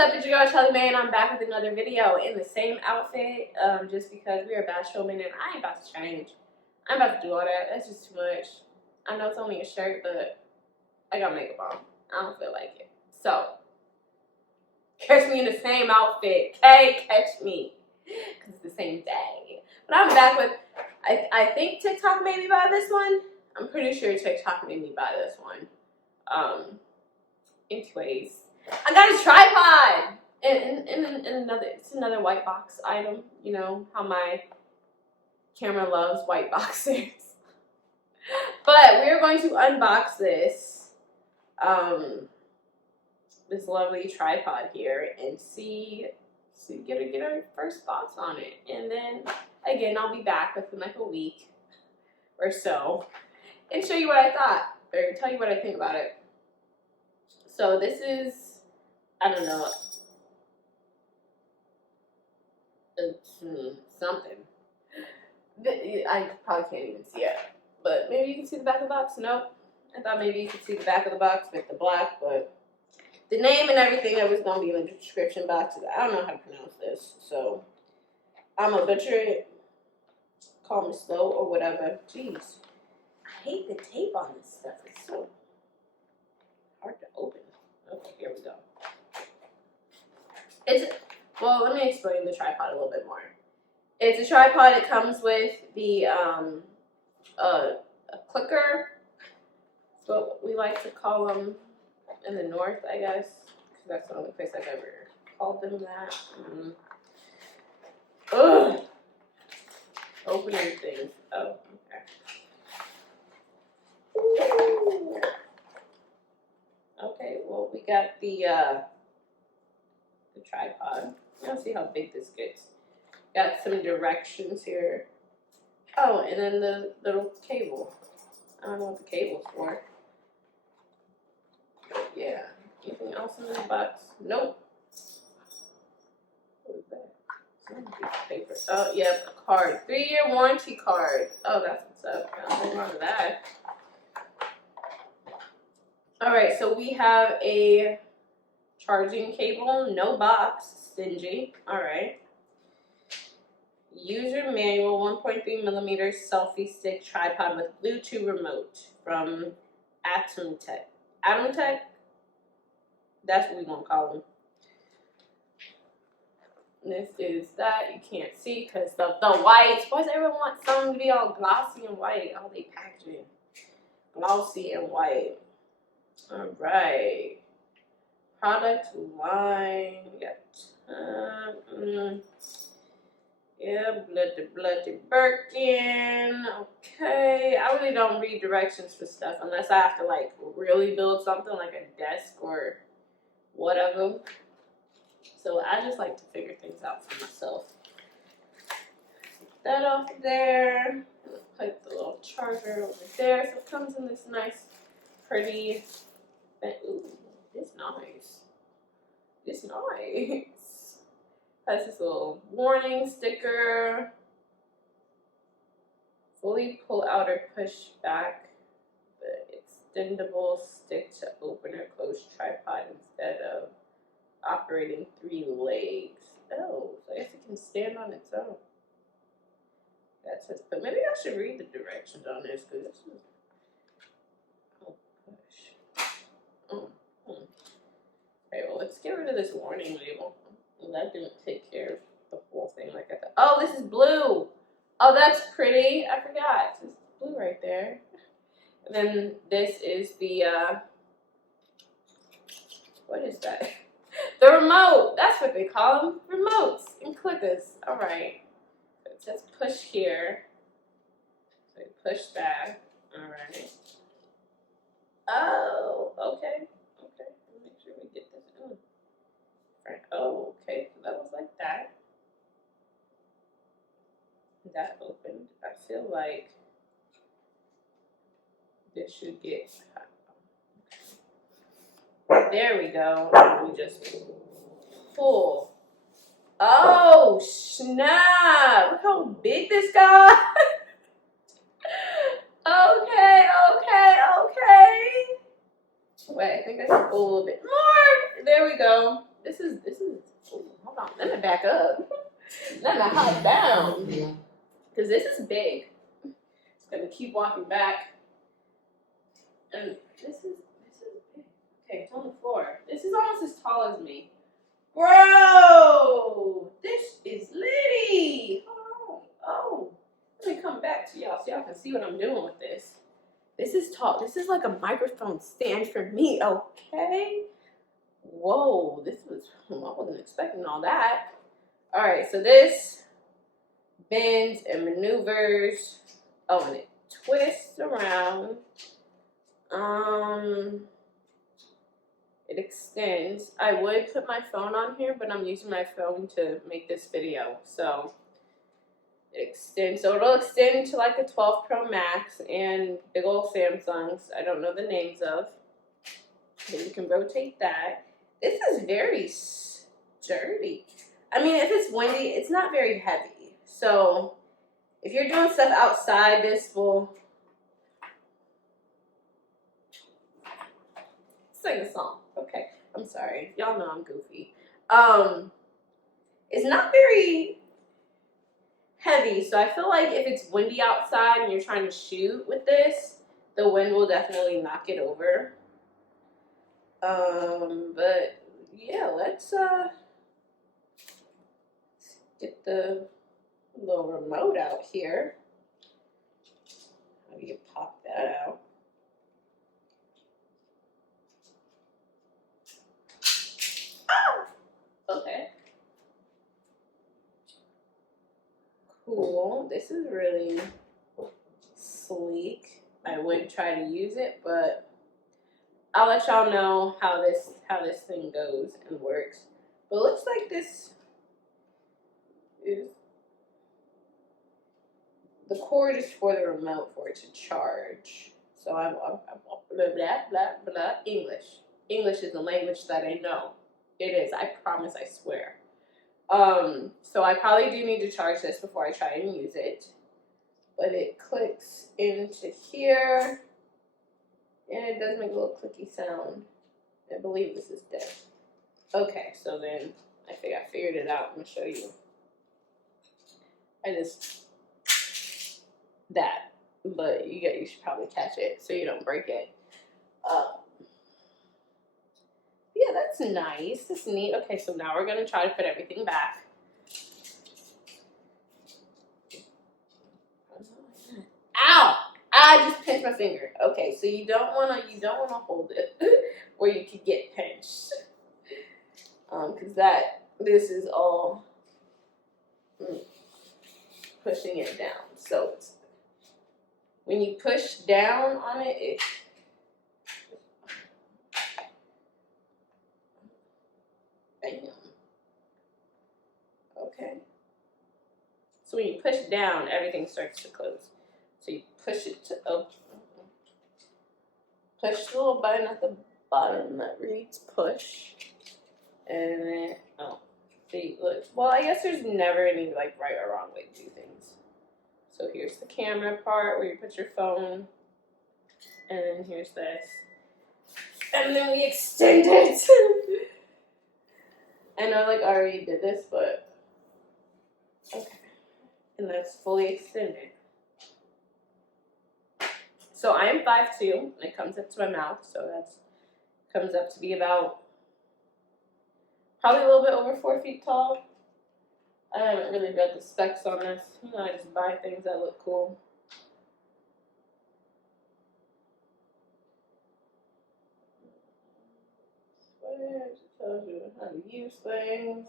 up? It's your girl Shelly Mae, and I'm back with another video in the same outfit. Just because we are bachelor women and I ain't about to change. I'm about to do all that. That's just too much. I know it's only a shirt, but I got makeup on. I don't feel like it. So catch me in the same outfit. Okay, catch me, cause it's the same day. But I'm back with. I think TikTok made me buy this one. I'm pretty sure TikTok made me buy this one. Anyways, I got a tripod and it's another white box item. You know how my camera loves white boxes. But we're going to unbox this this lovely tripod here and get our first thoughts on it. And then again, I'll be back within like a week or so and show you what I thought or tell you what I think about it. So this is, I don't know, something. I probably can't even see it, but maybe you can see the back of the box. Nope. I thought maybe you could see the back of the box with the black, but the name and everything that was going to be in the description box. I don't know how to pronounce this, so I'm going to butcher it. Call me slow or whatever. Jeez. I hate the tape on this stuff. It's so hard to open. Okay, here we go. Well, let me explain the tripod a little bit more. It's a tripod. It comes with the a clicker. That's what we like to call them in the north, I guess, because that's the only place I've ever called them that. Ugh. Opening things. Oh, okay. Okay, well, we got the tripod. Let's see how big this gets. Got some directions here. Oh, and then the little cable. I don't know what the cable's for. But yeah. Anything else in this box? Nope. What is that? Some piece of paper. Oh, yep, a card. 3-year warranty card. Oh, that's what's up. I'll hold on to that. Alright, so we have a charging cable, no box, stingy. Alright. User manual, 1.3 millimeter selfie stick tripod with Bluetooth remote from Atumtek. Atumtek? That's what we're going to call them. This is that. You can't see because of the white. Why does everyone want something to be all glossy and white? Oh, they packaging. Glossy and white. Alright. Product line. We got yeah, bloody Birkin. Okay. I really don't read directions for stuff unless I have to like really build something like a desk or whatever. So I just like to figure things out for myself. Get that off there. Put the little charger over there. So it comes in this nice, pretty. Ooh, this nice. This nice. Has this little warning sticker. Fully pull out or push back the extendable stick to open or close tripod instead of operating 3 legs. Oh, so I guess it can stand on its own. That says, but maybe I should read the directions on this because this is. Oh, push. Okay, well, let's get rid of this warning label. That didn't take care of the whole thing like I thought. Oh, this is blue. Oh, that's pretty. I forgot. It's blue right there. And then this is the, what is that? The remote. That's what they call them. Remotes and clickers. All right. So it says push here. So you push that. All right. Oh, okay. Okay. Make sure we get this in. Right. Oh, okay. So that was like that. That opened. I feel like this should get. There we go. We just pull. Oh, snap. Look how big this got. Okay. Wait, I think I should pull a little bit more. There we go. ooh, hold on, let me back up. Let me hop down. Because this is big. Just gonna keep walking back. And this is big. Okay, it's on the floor. This is almost as tall as me. Bro! This is litty! Hold on. Oh. Let me come back to y'all so y'all can see what I'm doing with this. This is tall. This is like a microphone stand for me, okay? Whoa, I wasn't expecting all that. All right, so this bends and maneuvers. Oh, and it twists around. It extends. I would put my phone on here, but I'm using my phone to make this video. So it extends. So it'll extend to like a 12 Pro Max and big old Samsungs. I don't know the names of. But you can rotate that. This is very sturdy. I mean, if it's windy, it's not very heavy. So if you're doing stuff outside, this will sing a song. Okay, I'm sorry. Y'all know I'm goofy. It's not very heavy, so I feel like if it's windy outside and you're trying to shoot with this, the wind will definitely knock it over. But yeah, let's get the little remote out here. How do you pop that out? Ah! Okay. Cool. This is really sleek. I would try to use it, but I'll let y'all know how this thing goes and works. But it looks like this is the cord is for the remote for it to charge. So I'm blah blah blah English. English is the language that I know. It is. I promise. I swear. So I probably do need to charge this before I try and use it. But it clicks into here, and it does make a little clicky sound. I believe this is dead. Okay, so then I figured it out. I'm gonna show you. That, but you should probably catch it so you don't break it. Yeah, that's nice. That's neat. Okay, so now we're gonna try to put everything back. Ow! I just pinched my finger. Okay, so you don't wanna hold it where you could get pinched. Because this is all pushing it down. So when you push down on it, bam. Okay. So when you push down, everything starts to close. So you push it to open. Push the little button at the bottom that reads push. And then, see, look. Well, I guess there's never any like right or wrong way to do things. So here's the camera part where you put your phone. And then here's this. And then we extend it. I know like I already did this, but okay. And that's fully extended. So I am 5'2", and it comes up to my mouth, so that comes up to be about probably a little bit over 4 feet tall. I haven't really read the specs on this. You know, I just buy things that look cool. It tells you how to use things.